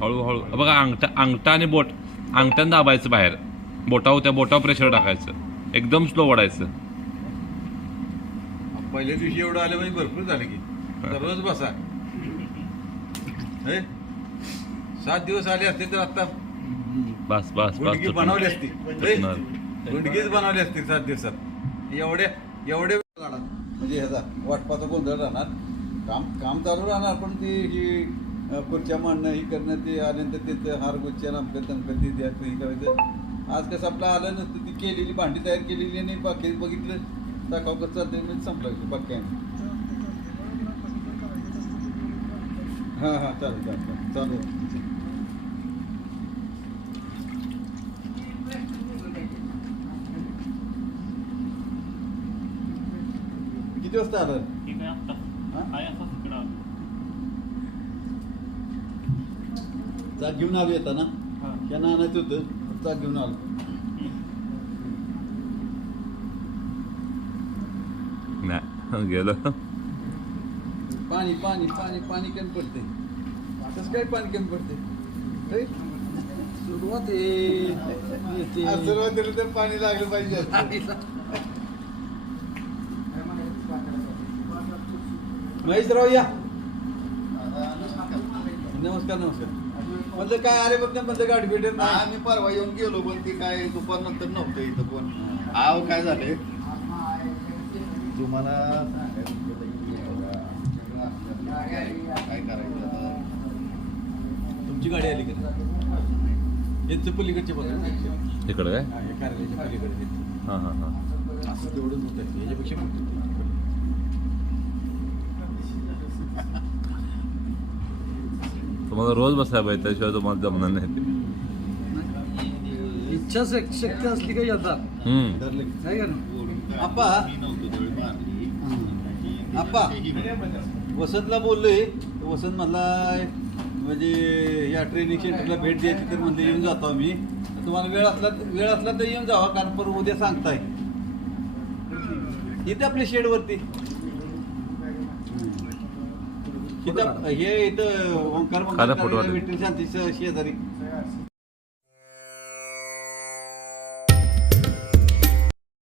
हळूहळू बघा अंगठा अंगठा आणि बोट. अंगठ्यानं दाबायचं बाहेर. बोटावर त्या बोटावर प्रेशर टाकायचं. एकदम स्लो ओढायचं पहिल्या दिवशी एवढं आलं म्हणजे भरपूर झालं की. दररोज बसा. हे? सात दिवस आले असते तर आता बस बस गुंडगी बनवली असती? गुंडगीच बनवली असती सात दिवसात. एवढ्या एवढे म्हणजे ह्याचा वाटपाचा गोंधळ राहणार. काम काम चालू राहणार पण ती ही खुर्च्या मांडणं ही करणं ते आल्यानंतर तिथं हार गुच्छा अमकं तमकं ते द्यायचं हे करायचं. आज कसं आपलं आलं नसतं ती केलेली भांडी तयार केलेली आणि बाकी बघितलं टाकावकर चालते म्हणजे संपलं बाकी हां हां चालेल चालेल चालेल किती वाजता आलं? हा? चाक घेऊन आलो येताना. त्यांना आणायचं होतं. चाक घेऊन आलो. नाही गेलो. पाणी पाणी पाणी पाणी कमी पडते कसं काय पाणी कमी पडते? सुरुवात आहे. सुरुवातीला तर पाणी लागलं पाहिजे. महेशराव या. नमस्कार नमस्कार. म्हणलं काय अरे बघ म्हणलं गाडी भेटेल नाही आम्ही परवा येऊन गेलो पण ते काय दुपार नंतर नव्हतं इथं कोण. आव काय झाले तुम्हाला काय करायचं आता? तुमची गाडी आली का यांचं पलीकडचे बघा. इकडं काय? हा, हे कार्यालयाच्या पलीकडे हां हां हां. असं तेवढंच होत. आहे याच्यापेक्षा मोठं तुम्हाला रोज बसायला पाहिजे त्याशिवाय तुम्हाला जमणार नाही ते इच्छा शक- शक्ती असली का येतात हम्म. धरलं की. आहे का नाही ओढून काढून आप्पा. वसंतला बोललोय तर वसंत म्हणला म्हणजे या ट्रेनिंग सेंटरला भेट द्यायची तर म्हणलं येऊन जातो आम्ही तर तुम्हाला वेळ असला वेळ असला तर येऊन जावा कारण परत उद्या सांगताय इथे आपल्या शेडवरती इथं हे इथं ओंकार शेजारी.